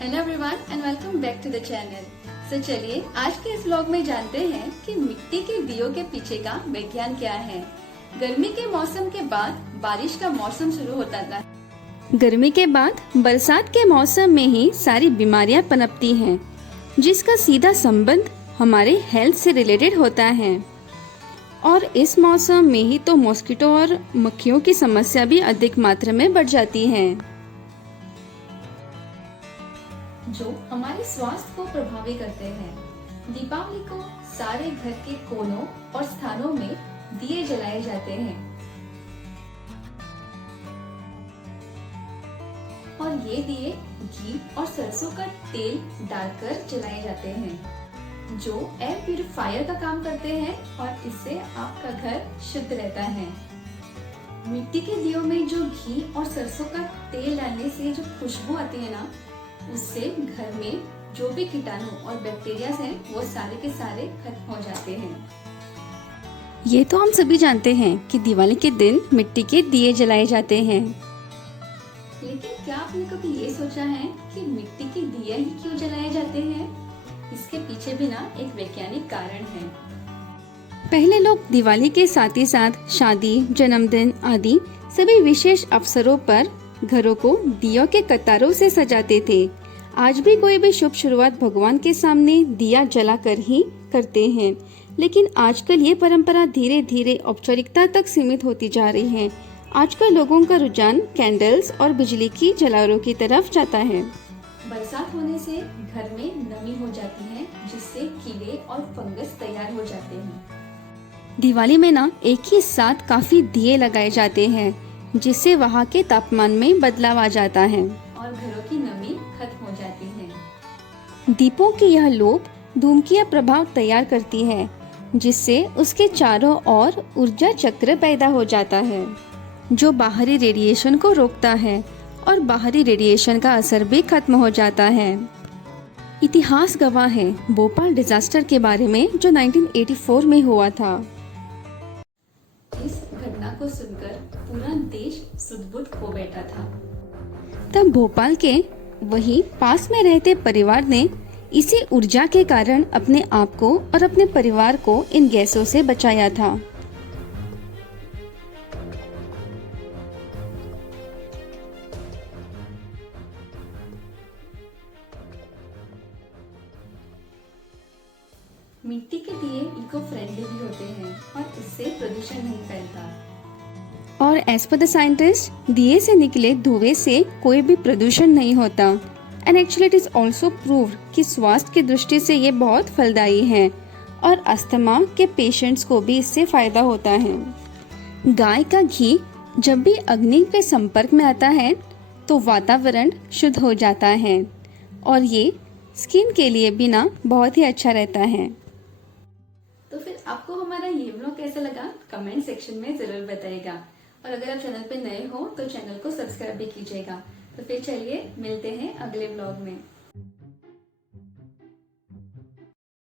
Hello everyone and welcome back to the channel. तो चलिए आज के इस व्लॉग में जानते हैं कि मिट्टी के दियों के पीछे का विज्ञान क्या है। गर्मी के मौसम के बाद बारिश का मौसम शुरू होता था। गर्मी के बाद बरसात के मौसम में ही सारी बीमारियां पनपती हैं, जिसका सीधा संबंध हमारे हेल्थ से रिलेटेड होता है। और इस मौसम में ही तो मॉस्किटो और मक्खियों की समस्या भी अधिक मात्रा में बढ़ जाती है, जो हमारे स्वास्थ्य को प्रभावित करते हैं। दीपावली को सारे घर के कोनों और स्थानों में दिए जलाए जाते हैं और ये दिए घी और सरसों का तेल डालकर जलाए जाते हैं, जो एयर प्यूरिफायर का काम करते हैं और इससे आपका घर शुद्ध रहता है। मिट्टी के दियों में जो घी और सरसों का तेल डालने से जो खुशबू आती है ना, उससे घर में जो भी कीटाणु और बैक्टीरिया हैं वो सारे के सारे खत्म हो जाते हैं। ये तो हम सभी जानते हैं कि दिवाली के दिन मिट्टी के दिए जलाए जाते हैं, लेकिन क्या आपने कभी ये सोचा है कि मिट्टी के दिए ही क्यों जलाए जाते हैं? इसके पीछे भी ना एक वैज्ञानिक कारण है। पहले लोग दिवाली के साथ ही साथ शादी, जन्मदिन आदि सभी विशेष अवसरों पर घरों को दियों के कतारों से सजाते थे। आज भी कोई भी शुभ शुरुआत भगवान के सामने दिया जलाकर ही करते हैं, लेकिन आजकल ये परंपरा धीरे धीरे औपचारिकता तक सीमित होती जा रही है। आजकल लोगों का रुझान कैंडल्स और बिजली की जलारों की तरफ जाता है। बरसात होने से घर में नमी हो जाती है, जिससे कीड़े और फंगस तैयार हो जाते हैं। दिवाली में ना एक ही साथ काफी दिए लगाए जाते हैं, जिससे वहाँ के तापमान में बदलाव आ जाता है और घरों की नमी खत्म हो जाती है। दीपों की यह लोप धूमकीय प्रभाव तैयार करती है, जिससे उसके चारों ओर ऊर्जा चक्र पैदा हो जाता है, जो बाहरी रेडिएशन को रोकता है और बाहरी रेडिएशन का असर भी खत्म हो जाता है। इतिहास गवाह है भोपाल डिजास्टर के बारे में, जो 1984 में हुआ था। इस घटना को सुनकर पूरा देश सुध-बुध हो बैठा था। तब भोपाल के वही पास में रहते परिवार ने इसी ऊर्जा के कारण अपने आप को और अपने परिवार को इन गैसों से बचाया था। मिट्टी के दिए इको फ्रेंडली भी होते हैं और इससे प्रदूषण नहीं फैलता। और एज पर द साइंटिस्ट, दिए से निकले धुएं से कोई भी प्रदूषण नहीं होता। And actually it is also proved कि स्वास्थ्य की दृष्टि से ये बहुत फलदायी है और अस्थमा के पेशेंट्स को भी इससे फायदा होता है। गाय का घी जब भी अग्नि के संपर्क में आता है तो वातावरण शुद्ध हो जाता है और ये स्किन के लिए भी ना बहुत ही अच्छा रहता है। तो फिर आपको हमारा ये व्लॉग कैसा लगा कमेंट सेक्शन में जरूर बताइएगा, और अगर आप चैनल पे नए हो तो चैनल को सब्सक्राइब भी कीजिएगा। तो फिर चलिए मिलते हैं अगले व्लॉग में।